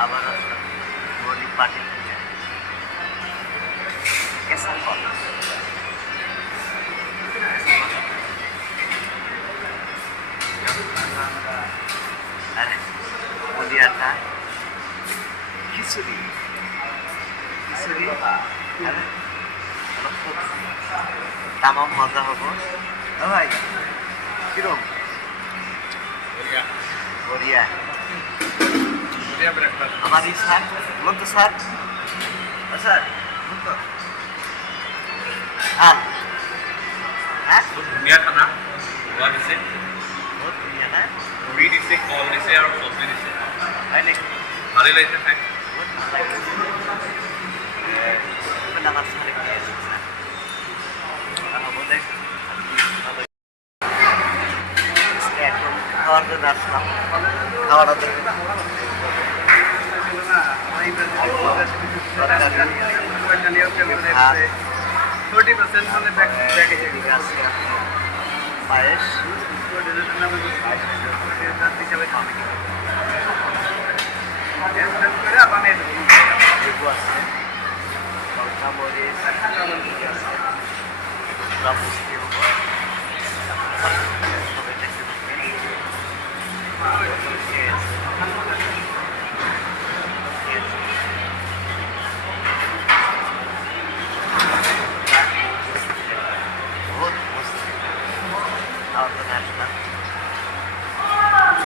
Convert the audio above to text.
আবার আসলাম morning party থেকে কেসার ফল আর পুদিয়াটা খিচুড়ি খিচুড়ি আর তামাম মজা হবো ভাই কিরম বড়িয়া আমার এই স্যার বলুন তো স্যার স্যার বলুন তো হ্যাঁ ধুনীয়া খানা খোৱা দিছে বহুত ধুনীয়া না পুৰি দিছে কল দিছে আৰু চব্জি দিছে হয় নেকি ভালেই লাগিছে খাই বহুত ভাল লাগিছে আমার স্যারে হ'ব দে এখন খাওয়ার জন্য আসলাম খাওয়াটা দেখে পায়েস লেবু আছে লঙ্কা মরিচ পুরা পুষ্টি হবো